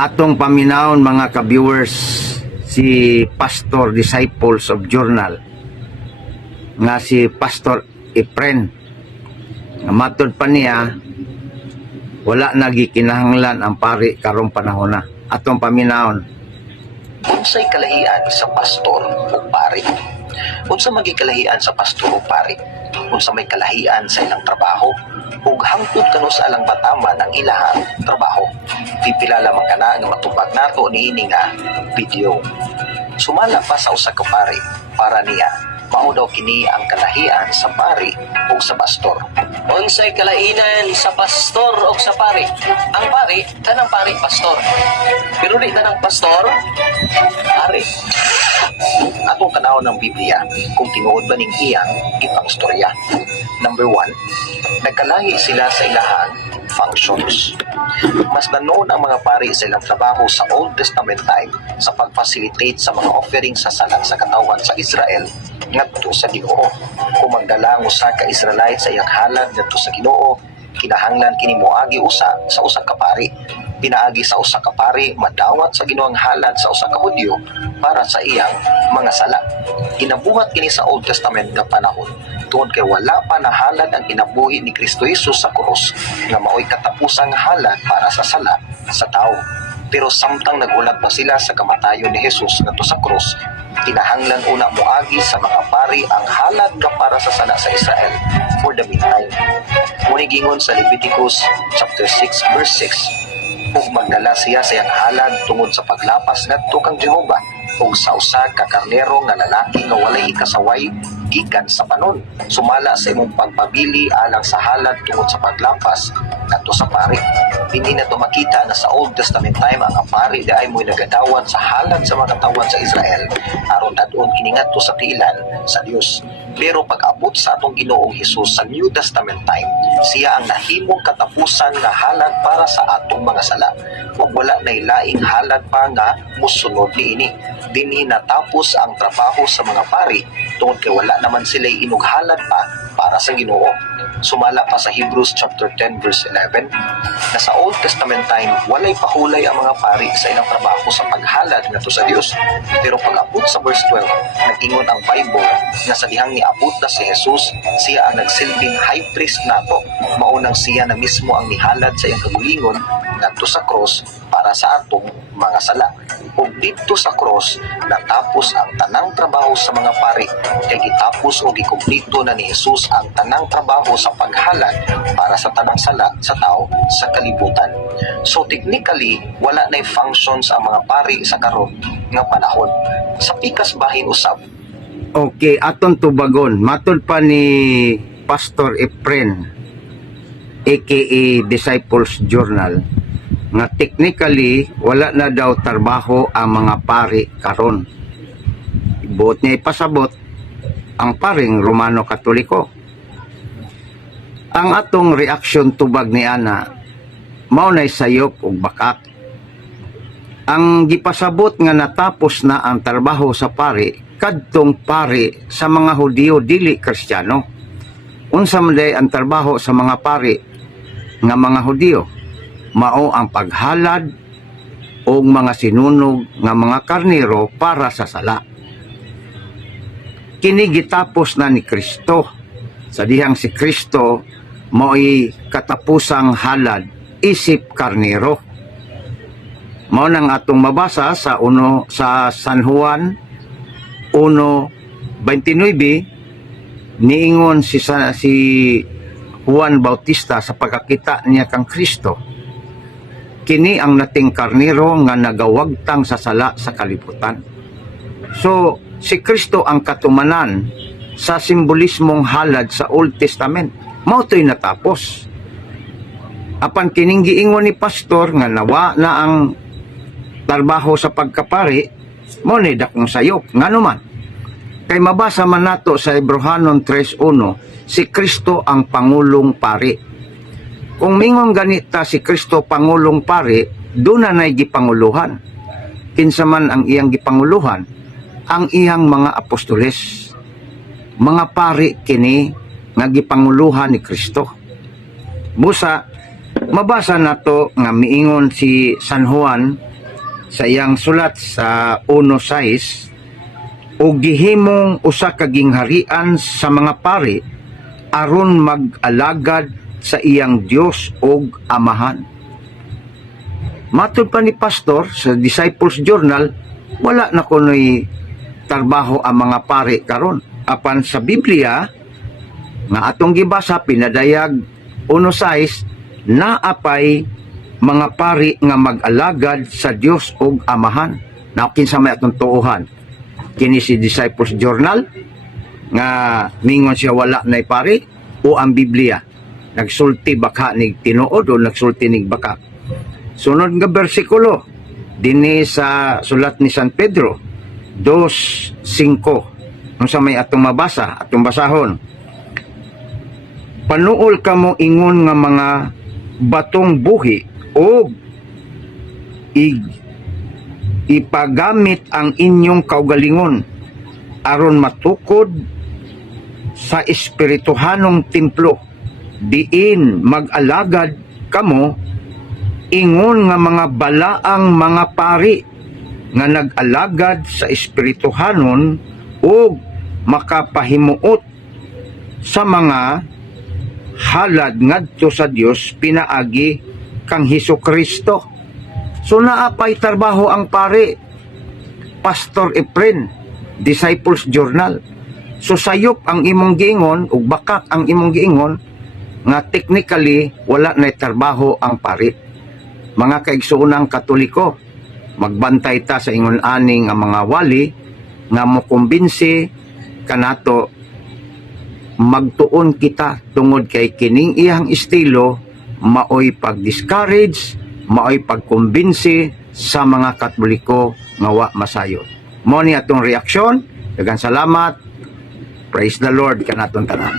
Atong paminahon mga ka-viewers si Pastor Disciples of Journal nga si Pastor Efren. Matod pa niya, wala nagikinahanglan ang pari karong panahon na. Atong paminahon. Unsay kalahian sa pastor o pari? Unsa magikalahian sa pastor o pari? Unsa may kalahian sa ilang trabaho? Ug hangtod kano sa alang bataman ang ilahang trabaho? Pipila lamang kana nga matubag nato niini nga video. Sumala pa sa usa ka pari para niya mao daw kini ang kalahian sa pari o sa pastor. Unsay kalainan sa pastor o sa pari? Ang pari, kanang pari pastor. Pero di kanang pastor, pari. Atong kanahon ng Biblia kung tinuod ba ning iyang ipangstorya. Number 1, nagkalahi sila sa ilahang functions. Mas nanoon ang mga pari sa ilang trabaho sa Old Testament time sa pag-facilitate sa mga offering sa sala sa katawan sa Israel ngadto sa Ginoo. Kung magdala ang usa ka Israelite sa iyang halad ngadto sa Ginoo, kinahanglan kini moagi usa sa usa ka pari. Pinaagi sa usa ka pari madawat sa Ginoo ang halad sa usa ka Hudyo para sa iyang mga sala. Ginabuhat kini sa Old Testament nga panahon tungod kay wala pa nahalad ang kinabuhi ni Kristo Jesus sa krus nga mao'y katapusang halad para sa sala sa tao. Pero samtang nagulat pa sila sa kamatayon ni Jesus ngadto sa krus, kinahanglan una moagi sa mga pari ang halad nga para sa sala sa Israel for the meantime. Muni gingon sa Leviticus chapter 6 verse 6, ug magdala siya sa iyang halad tungod sa paglapas ngadto kang Jehova ug sa usa ka karnero nga lalaki nga walay ikasaway gikan sa panon, sumala sa imong pagpabili alang sa halad tungod sa paglapas ngadto sa pari. Hindi na to makita na sa Old Testament time ang pari di ay mo'y nagadawat sa halad sa mga katawan sa Israel aron dadon kini ngadto sa tiilan sa Dios. Pero pag-abot sa atong Ginoong Hesus sa New Testament time, siya ang nahimong katapusan nga halad para sa atong mga sala. Ug wala na ilaing halad pa nga musunod niini. Dinhi natapos ang trabaho sa mga pari tungod kay wala naman sila inughalad pa para sa Ginoo. Sumala pa sa Hebrews chapter 10 verse 11 na sa Old Testament time walay pahulay ang mga pari sa ilang trabaho sa paghalad ngadto sa Dios. Pero pag-abot sa verse 12, nag-ingon ang Bible na sa dihang niabot na si Jesus, siya ang nagsilbing high priest nato. Maunang siya na mismo ang nihalad sa iyang kagulingon ngadto sa cross para sa atong mga sala. Ug dito sa cross natapos ang tanang trabaho sa mga pari kay gitapos o gikumpleto na ni Jesus ang tanang trabaho sa paghalad para sa tanang sala sa tao sa kalibutan. So technically wala na functions ang mga pari sa karon nga panahon. Sa pikas bahin usab. Okay, aton tubagon. Matod pa ni Pastor Efren aka Disciples Journal nga technically wala na daw trabaho ang mga pari karon. Buot niya ipasabot ang paring Romano Katoliko. Ang atong reaksyon tubag ni ana mao nay sayop ug bakak. Ang gipasabot nga natapos na ang trabaho sa pari kadtong pari sa mga Hudiyo dili Kristiyano. Unsa man day ang trabaho sa mga pari nga mga Hudiyo? Mao ang paghalad o mga sinunog nga mga karnero para sa sala. Kini gitapos na ni Kristo. Sa dihang si Kristo mao'y katapusang halad isip karnero. Mao nang atong mabasa sa San Juan 1:29, niingon si Juan Bautista sa pagkakita niya kang Kristo, kini ang nating karnero nga nagawagtang sa sala sa kalibutan. So, si Kristo ang katumanan sa simbolismong halad sa Old Testament. Mao to'y natapos. Apan kining giingon ni pastor nga nawa na ang trabaho sa pagkapari, mao ni dakong sayop. Ngano man? Kay mabasa man nato sa Hebrehanon 3:1, si Kristo ang pangulong pari. Kung mingon ganita si Kristo pangulong pari, doon na gipanguluhan. Kinsa man ang iyang gipanguluhan, ang iyang mga apostoles. Mga pari kini nga gipanguluhan ni Kristo. Busa, mabasa nato nga miingon si San Juan sa iyang sulat sa 1:6, o gihimong usa ka gingharian sa mga pari aron mag-alagad sa iyang Dios ug Amahan. Matud pa ni pastor sa Disciples Journal, wala na kunoy trabaho ang mga pari karon. Apan sa Biblia nga atong gibasa pinadayag 1:6, naapay mga pari nga mag-alagad sa Dios ug Amahan. Now kinsa may atong tuohan? Kini si Disciples Journal nga mingon siya wala nay pari, o ang Biblia nagsulti baka nig tinuod o nagsulti nig baka. Sunod nga bersikulo dinhi sa sulat ni San Pedro 2:5, kung sa may atong mabasa, atong basahon. Panuol kamo ingon nga mga batong buhi o ipagamit ang inyong kaugalingon aron matukod sa espirituhanong templo, diin mag-alagad kamo ingon nga mga balaang mga pari nga nag-alagad sa espirituhanon o makapahimuot sa mga halad ngadto sa Dios pinaagi kang Hesukristo. So naapay trabaho ang pari, Pastor Efren, Disciples Journal. So sayop ang imong giingon ug bakak ang imong giingon nga technically wala na trabaho ang pari. Mga kaigsuunang Katoliko, magbantay ta sa ingon ani nga mga wali nga mokumbinsi kanato magtuon kita tungod kay kining iyang estilo maoy pag-discourage, maoy pagkumbinsi sa mga Katoliko nga wa masayon. Mo ni atong reaksyon. Daghang salamat. Praise the Lord kanaton tanan.